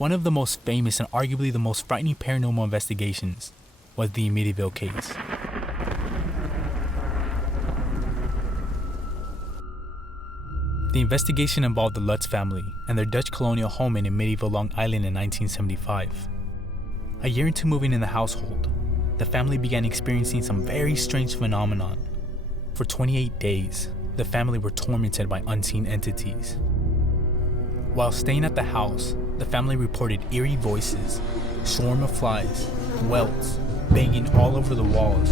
One of the most famous and arguably the most frightening paranormal investigations was the Amityville case. The investigation involved the Lutz family and their Dutch colonial home in Amityville, Long Island in 1975. A year into moving in the household, the family began experiencing some very strange phenomenon. For 28 days, the family were tormented by unseen entities. While staying at the house, the family reported eerie voices, swarm of flies, welts, banging all over the walls,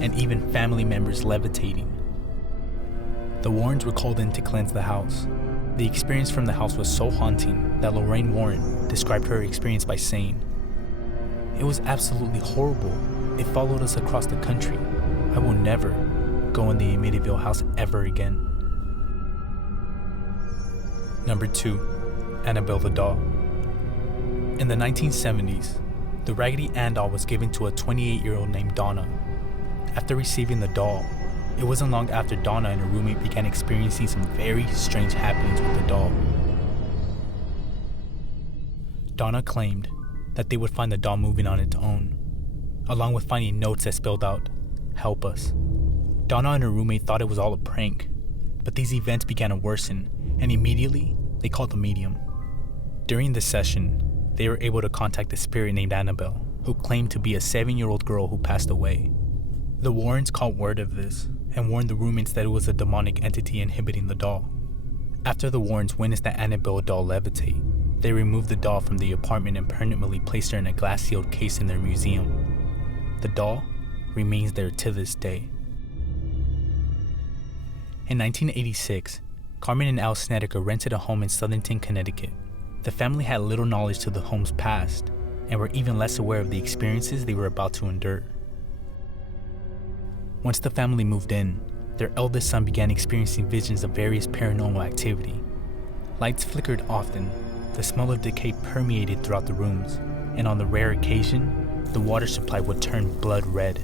and even family members levitating. The Warrens were called in to cleanse the house. The experience from the house was so haunting that Lorraine Warren described her experience by saying, "It was absolutely horrible. It followed us across the country. I will never go in the Amityville house ever again." Number 2. Annabelle the doll. In the 1970s, the Raggedy Ann doll was given to a 28-year-old named Donna. After receiving the doll, it wasn't long after Donna and her roommate began experiencing some very strange happenings with the doll. Donna claimed that they would find the doll moving on its own, along with finding notes that spelled out, "Help us." Donna and her roommate thought it was all a prank, but these events began to worsen, and immediately they called the medium. During this session, they were able to contact a spirit named Annabelle, who claimed to be a 7-year-old girl who passed away. The Warrens caught word of this and warned the roommates that it was a demonic entity inhibiting the doll. After the Warrens witnessed the Annabelle doll levitate, they removed the doll from the apartment and permanently placed her in a glass-sealed case in their museum. The doll remains there to this day. In 1986, Carmen and Al Snedeker rented a home in Southington, Connecticut. The family had little knowledge to the home's past and were even less aware of the experiences they were about to endure. Once the family moved in, their eldest son began experiencing visions of various paranormal activity. Lights flickered often, the smell of decay permeated throughout the rooms, and on the rare occasion, the water supply would turn blood red.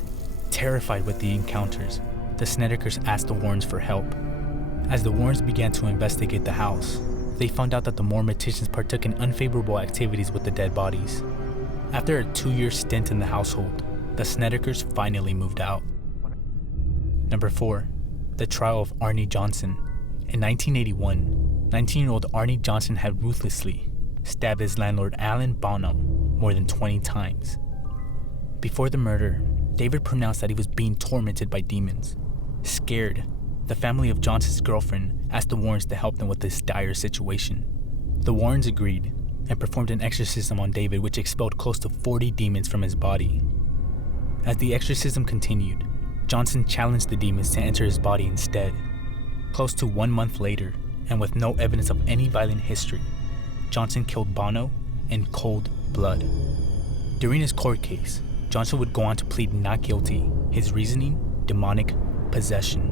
Terrified with the encounters, the Snedekers asked the Warrens for help. As the Warrens began to investigate the house, they found out that the Mormontians partook in unfavorable activities with the dead bodies. After a 2-year stint in the household, the Snedekers finally moved out. Number 4. The trial of Arnie Johnson. In 1981, 19-year-old Arnie Johnson had ruthlessly stabbed his landlord Alan Bonham more than 20 times. Before the murder, David pronounced that he was being tormented by demons. Scared, the family of Johnson's girlfriend asked the Warrens to help them with this dire situation. The Warrens agreed and performed an exorcism on David, which expelled close to 40 demons from his body. As the exorcism continued, Johnson challenged the demons to enter his body instead. Close to 1 month later, and with no evidence of any violent history, Johnson killed Bono in cold blood. During his court case, Johnson would go on to plead not guilty, his reasoning, demonic possession.